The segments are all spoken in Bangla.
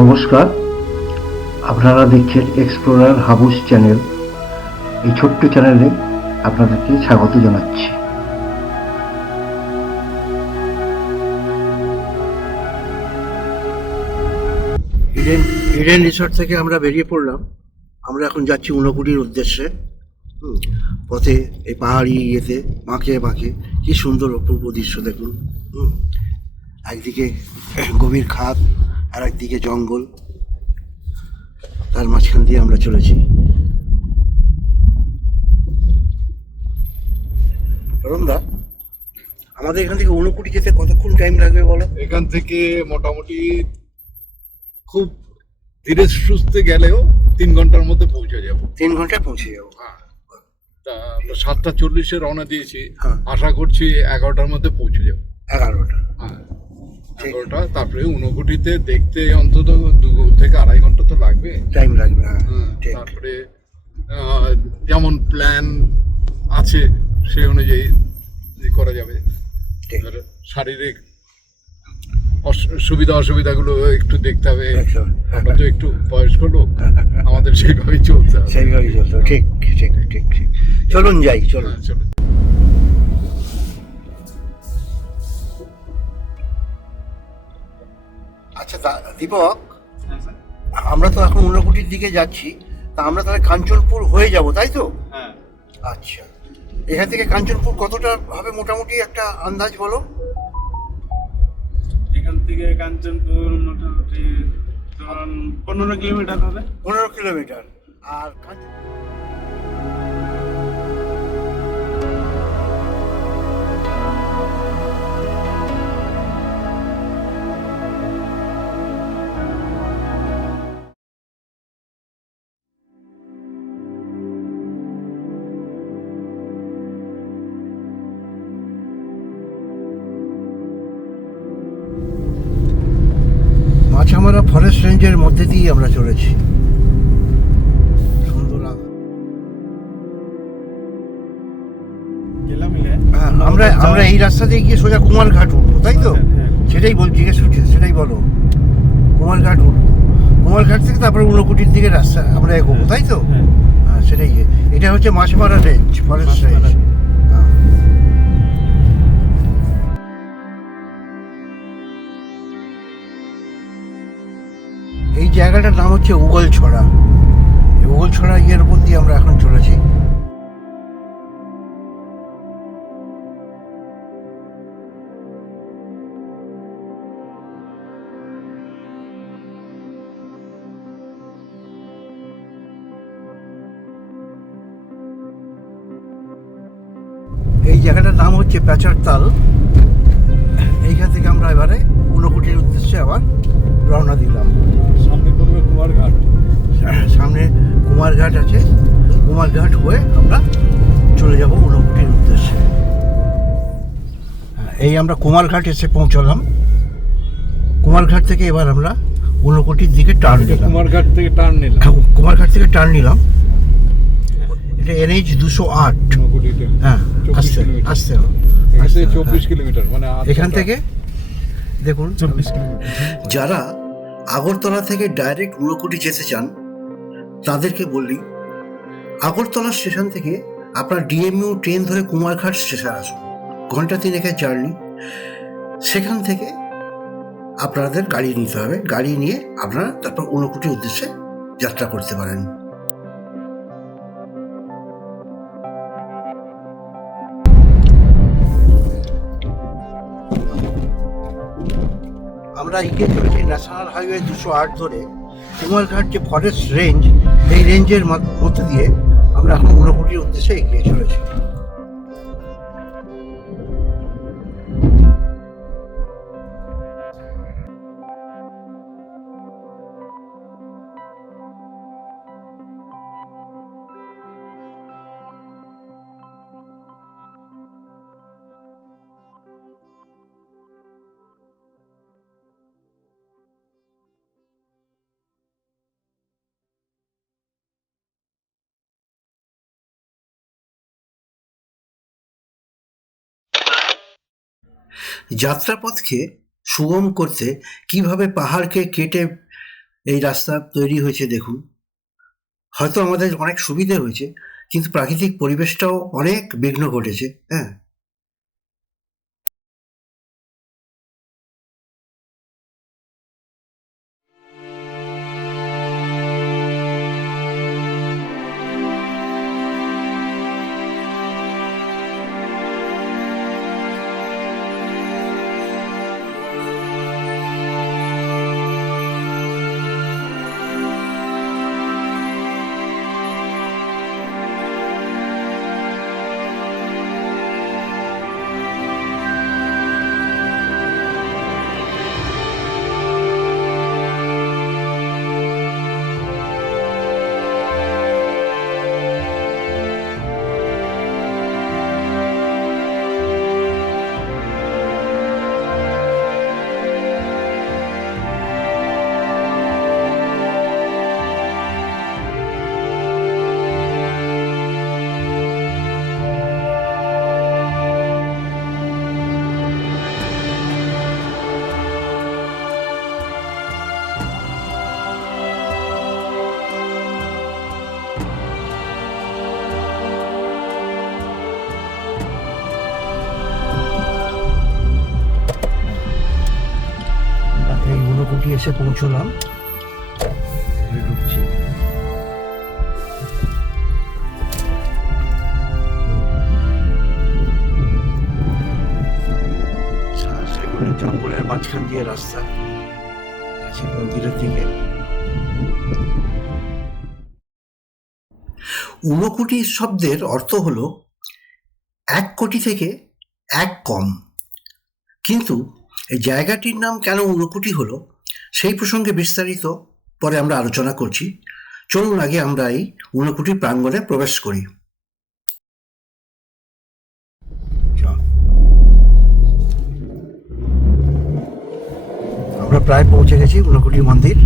নমস্কার, আপনারা দেখছেন এক্সপ্লোরার হাউস চ্যানেল। এই ছোট্ট চ্যানেলে আপনাদেরকে স্বাগত জানাচ্ছি। ইডেন রিসর্ট থেকে আমরা বেরিয়ে পড়লাম। আমরা এখন যাচ্ছি ঊনকোটির উদ্দেশ্যে। পথে এই পাহাড়ি ইয়েতে বাঁকে বাঁকে কি সুন্দর অপূর্ব দৃশ্য দেখুন। একদিকে গভীর খাদ আর একদিকে জঙ্গল, তার মাঝখান দিয়ে আমরা চলেছি। রমদা, আমাদের এখান থেকে ঊনকোটি যেতে কতক্ষণ টাইম লাগবে বলো? এখান থেকে মোটামুটি খুব ধীরে সুস্থে গেলেও 3 ঘন্টার মধ্যে পৌঁছে যাব। 3 ঘন্টায় পৌঁছে যাবো। তা 7:40 রওনা দিয়েছি, হ্যাঁ। আশা করছি 11টার মধ্যে পৌঁছে যাব। 11টা। হ্যাঁ, 11টা। তারপরে ঊনকোটিতে দেখতে অন্তত 2 থেকে 2.5 ঘন্টা তো লাগবে, টাইম লাগবে। হ্যাঁ, ঠিক। তারপরে যেমন প্ল্যান আছে সেই অনুযায়ী করা যাবে। ঠিক। আর শারীরিক সুবিধা অসুবিধাগুলো একটু দেখতে হবে। আমরা তো একটু বয়স্ক লোক, আমাদের সেইভাবেই চলতে হবে। সেইভাবেই চলতে হবে। ঠিক ঠিক ঠিক ঠিক। চলুন যাই, চলুন। হ্যাঁ, চলুন। আচ্ছা দীপক, আমরা তো এখন ঊনকোটির দিকে যাচ্ছি, তা আমরা তাহলে কাঞ্চনপুর হয়ে যাব, তাই তো? হ্যাঁ, আচ্ছা, এখান থেকে কাঞ্চনপুর কতটা হবে মোটামুটি একটা আন্দাজ বলো? এখান থেকে কাঞ্চনপুর মোটামুটি ধরুন 15 কিলোমিটার হবে। 15 কিলোমিটার। আর মাছামারা ফরেস্ট রেঞ্জের মধ্যে দিয়ে আমরা চলেছি। সুন্দর আমরা এই রাস্তা দিয়ে গিয়ে সোজা কুমারঘাট উঠবো, তাই তো? সেটাই জিজ্ঞেস করছি, সেটাই বলো। কুমারঘাট উঠবো, কুমারঘাট থেকে তারপরে ঊনকোটির দিকে রাস্তা আমরা এগোবো, তাই তো? হ্যাঁ, সেটাই। এটা হচ্ছে মাছমারা রেঞ্জ, ফরেস্ট রেঞ্জ। এই জায়গাটার নাম হচ্ছে উগলছড়া। উগলছড়া ইয়ের উপর দিয়ে আমরা এখন চলেছি। এই জায়গাটার নাম হচ্ছে প্যাচার তাল। এইখান থেকে আমরা এবারে ঊনকোটির উদ্দেশ্যে আবার রওনা দিলাম। সামনে পড়বে কুমারঘাট। সামনে কুমারঘাট আছে, কুমারঘাট হয়ে আমরা চলে যাব ঊনকোটির উদ্দেশ্যে। এই আমরা কুমারঘাট এসে পৌঁছলাম। কুমারঘাট থেকে এবার আমরা ঊনকোটির দিকে টার্ন নিলাম। কুমারঘাট থেকে টার্ন নিলাম। কুমারঘাট থেকে টার্ন নিলাম। এটা NH 208। ঊনকোটিতে হ্যাঁ, 24 আসতে কিলোমিটার। আসতে এখান থেকে 24 কিলোমিটার, মানে এখান থেকে দেখুন 24 কিলোমিটার। যারা আগরতলা থেকে ডাইরেক্ট ঊনকোটি যেতে চান তাদেরকে বলি, আগরতলা স্টেশন থেকে আপনার DMU ট্রেন ধরে কুমারঘাট স্টেশন আসুন, ঘন্টা 3-এর জার্নি। সেখান থেকে আপনাদের গাড়ি নিতে হবে, গাড়ি নিয়ে আপনারা তারপর ঊনকোটির উদ্দেশ্যে যাত্রা করতে পারেন। আমরা এগিয়ে চলেছি ন্যাশনাল হাইওয়ে 208 ধরে। কুমারঘাট যে ফরেস্ট রেঞ্জ, এই রেঞ্জের মধ্যে দিয়ে আমরা এখন ঊনকোটির উদ্দেশ্যে এগিয়ে চলেছি। যাত্রাপথকে সুগম করতে কিভাবে পাহাড়কে কেটে এই রাস্তা তৈরি হয়েছে দেখুন। হয়তো আমাদের অনেক সুবিধে হয়েছে, কিন্তু প্রাকৃতিক পরিবেশটাও অনেক বিঘ্ন ঘটেছে। হ্যাঁ, এই ঊনকোটি এসে পৌঁছলাম, ঢুকছি। জঙ্গলের মাঝখান দিয়ে রাস্তা আছে মন্দিরের দিকে। ঊনকোটি শব্দের অর্থ হলো 1 কোটি থেকে 1 কম। কিন্তু এই জায়গাটির নাম কেন ঊনকোটি হলো, সেই প্রসঙ্গে বিস্তারিত পরে আমরা আলোচনা করছি। চলুন আগে আমরা এই ঊনকোটি প্রাঙ্গণে প্রবেশ করি। আমরা প্রায় পৌঁছে গেছি ঊনকোটি মন্দির।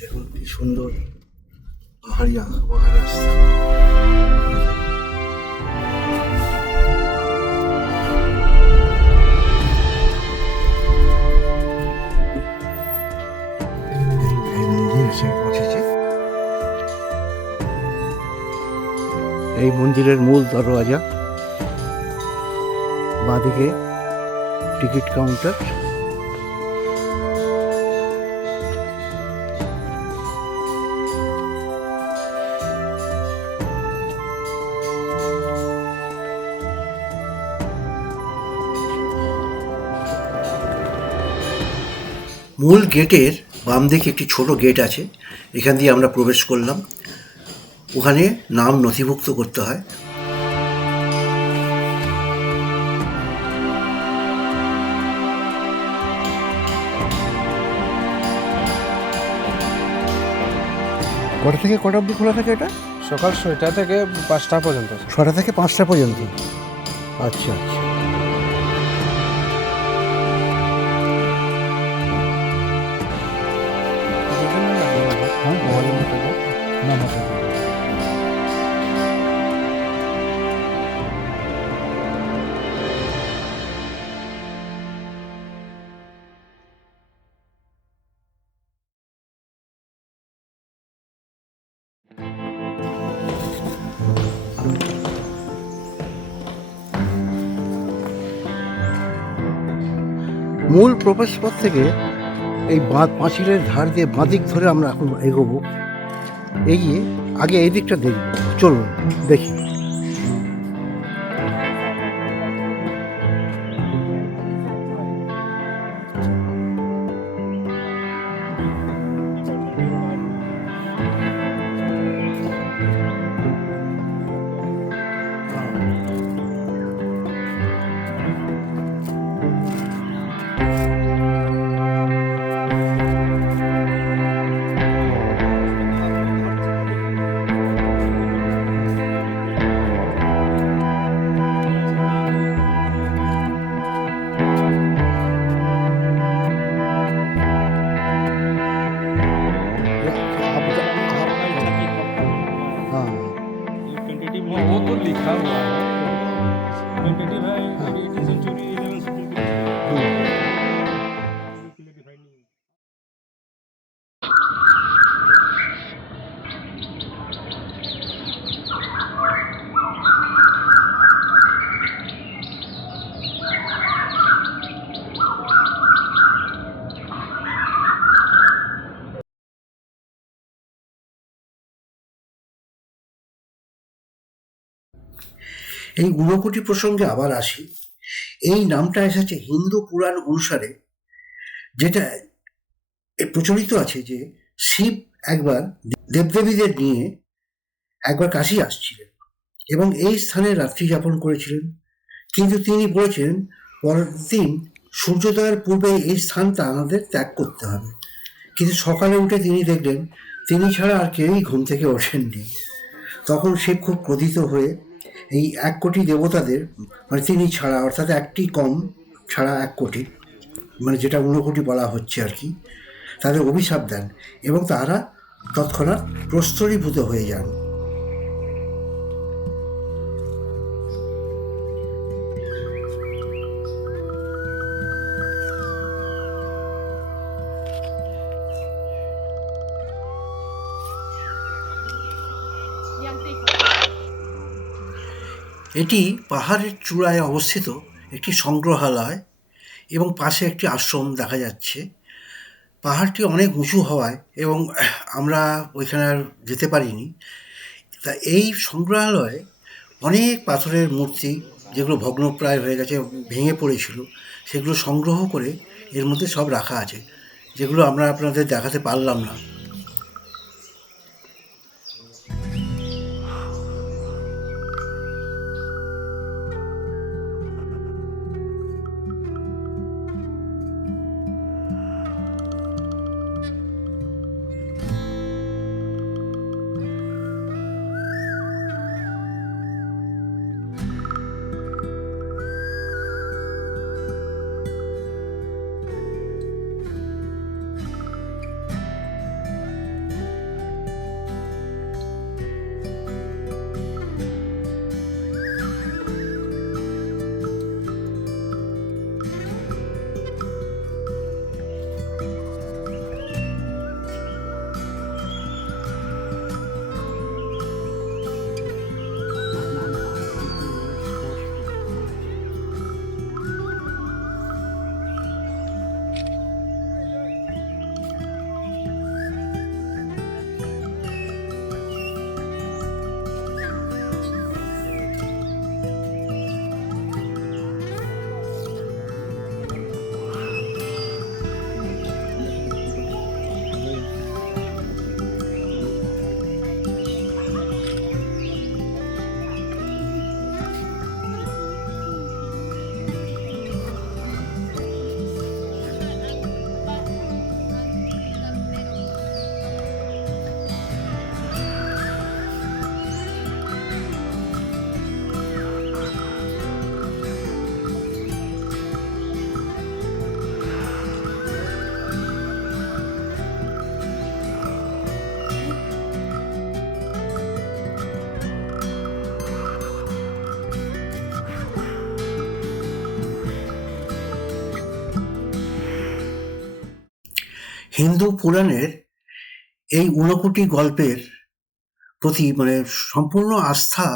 দেখুন কি সুন্দর পাহাড়ি আবহাওয়ার রাস্তা। এই মন্দির এসে পৌঁছেছে। এই মন্দিরের মূল দরওয়াজা, বাঁদিকে টিকিট কাউন্টার। মূল গেটের বাম দিকে একটি ছোট গেট আছে, এখান দিয়ে আমরা প্রবেশ করলাম। ওখানে নাম নথিভুক্ত করতে হয়। কটা থেকে কটা অবধি খোলা থাকে এটা? সকাল 6টা থেকে 5টা পর্যন্ত। 6টা থেকে 5টা পর্যন্ত। আচ্ছা আচ্ছা। মূল প্রবেশপথ থেকে এই পাঁচিলের ধার দিয়ে বাঁদিক ধরে আমরা এখন এগোবো। এগিয়ে আগে এই দিকটা দেখব। চলুন দেখি। এই ঊনকোটি প্রসঙ্গে আবার আসি। এই নামটা এসেছে হিন্দু পুরাণ অনুসারে, যেটা প্রচলিত আছে যে শিব একবার দেবদেবীদের নিয়ে একবার কাশী আসছিলেন এবং এই স্থানে রাত্রি যাপন করেছিলেন, কিন্তু তিনি বলেছিলেন পরের দিন সূর্যোদয়ের পূর্বে এই স্থানটা আমাদের ত্যাগ করতে হবে। কিন্তু সকালে উঠে তিনি দেখলেন তিনি ছাড়া আর কেউই ঘুম থেকে ওঠেননি। তখন শিব খুব ক্রোধিত হয়ে এই 1 কোটি দেবতাদের, মানে তিনি ছাড়া, অর্থাৎ একটি কম ছাড়া 1 কোটি, মানে যেটা ঊনকোটি বলা হচ্ছে আর কি, তাদের অভিশাপ দেন এবং তারা তৎক্ষণাৎ প্রস্তরীভূত হয়ে যান। এটি পাহাড়ের চূড়ায় অবস্থিত একটি সংগ্রহালয় এবং পাশে একটি আশ্রম দেখা যাচ্ছে। পাহাড়টি অনেক উঁচু হওয়ায় এবং আমরা ওইখানে আর যেতে পারিনি। তা এই সংগ্রহালয়ে অনেক পাথরের মূর্তি, যেগুলো ভগ্নপ্রায় হয়ে গেছে, ভেঙে পড়েছিল, সেগুলো সংগ্রহ করে এর মধ্যে সব রাখা আছে, যেগুলো আমরা আপনাদের দেখাতে পারলাম না। হিন্দু পুরাণের এই ঊনকোটি গল্পের প্রতি মানে সম্পূর্ণ আস্থা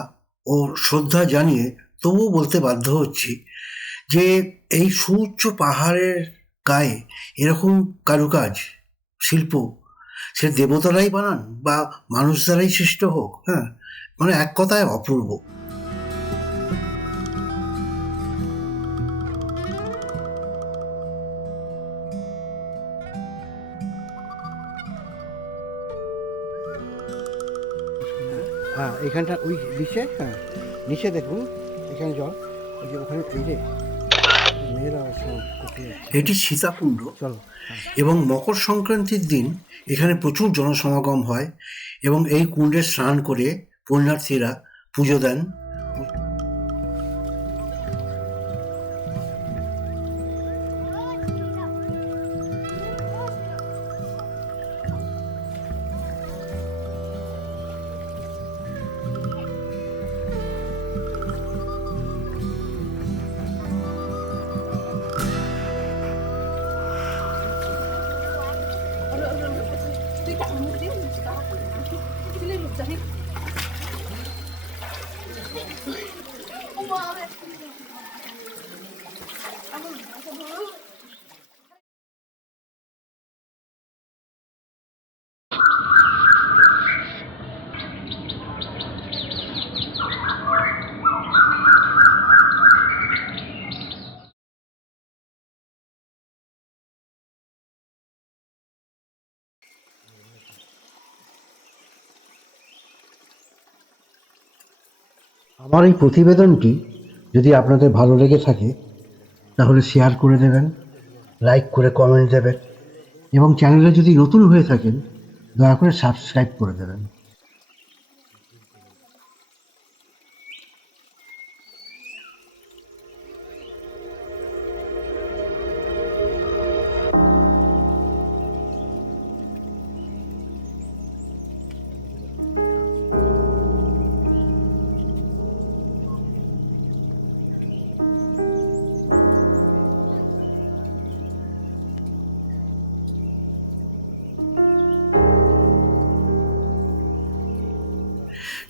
ও শ্রদ্ধা জানিয়ে তবুও বলতে বাধ্য হচ্ছি যে এই সুউচ্চ পাহাড়ের গায়ে এরকম কারুকাজ শিল্প, সে দেবতারাই বানান বা মানুষ দ্বারাই সৃষ্ট হোক, হ্যাঁ, মানে এক কথায় অপূর্ব। হ্যাঁ, এখানটা ওই নিচে, হ্যাঁ নিচে দেখুন, এখানে জল, ওই যে ওখানে এই যে মেয়েরা এটি সীতাকুণ্ড। চলো। এবং মকর সংক্রান্তির দিন এখানে প্রচুর জনসমাগম হয় এবং এই কুণ্ডে স্নান করে পুণ্যার্থীরা পুজো দেন। আমার এই প্রতিবেদনটি যদি আপনাদের ভালো লেগে থাকে তাহলে শেয়ার করে দেবেন, লাইক করে কমেন্ট দেবেন এবং চ্যানেলে যদি নতুন হয়ে থাকেন দয়া করে সাবস্ক্রাইব করে দেবেন।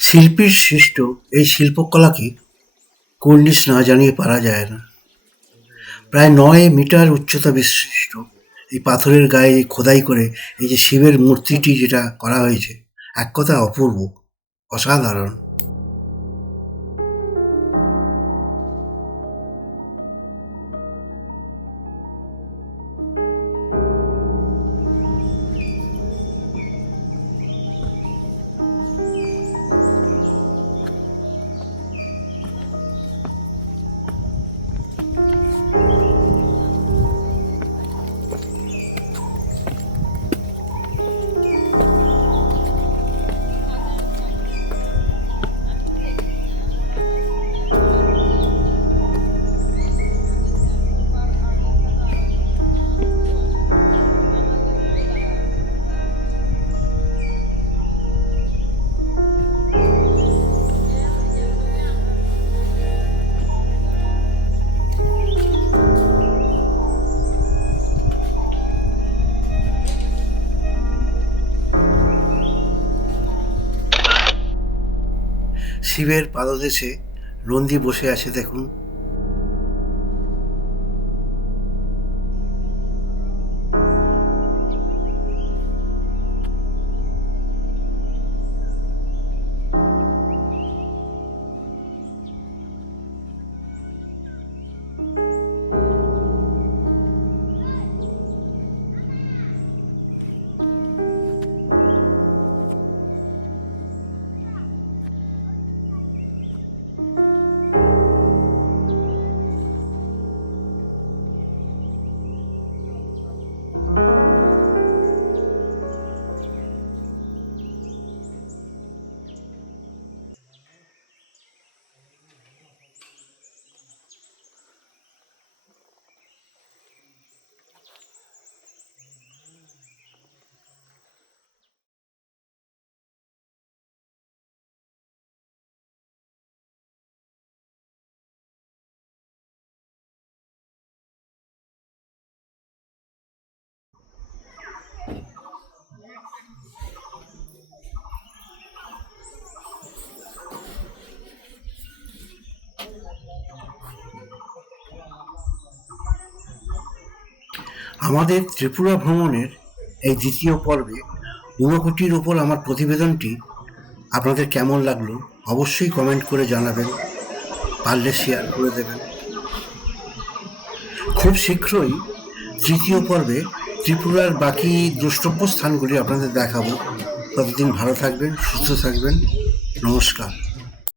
শিল্পীর সৃষ্ট এই শিল্পকলাকে কর্নিশ না জানিয়ে পারা যায় না। প্রায় 9 মিটার উচ্চতা বিশিষ্ট এই পাথরের গায়ে খোদাই করে এই যে শিবের মূর্তিটি যেটা করা হয়েছে, এক কথা অপূর্ব, অসাধারণ। শিবের পাদদেশে নন্দী বসে আছে দেখুন। আমাদের ত্রিপুরা ভ্রমণের এই দ্বিতীয় পর্বে ঊনকোটির ওপর আমার প্রতিবেদনটি আপনাদের কেমন লাগলো অবশ্যই কমেন্ট করে জানাবেন, পারলে শেয়ার করে দেবেন। খুব শীঘ্রই তৃতীয় পর্বে ত্রিপুরার বাকি দ্রষ্টব্য স্থানগুলি আপনাদের দেখাবো। ততদিন ভালো থাকবেন, সুস্থ থাকবেন। নমস্কার।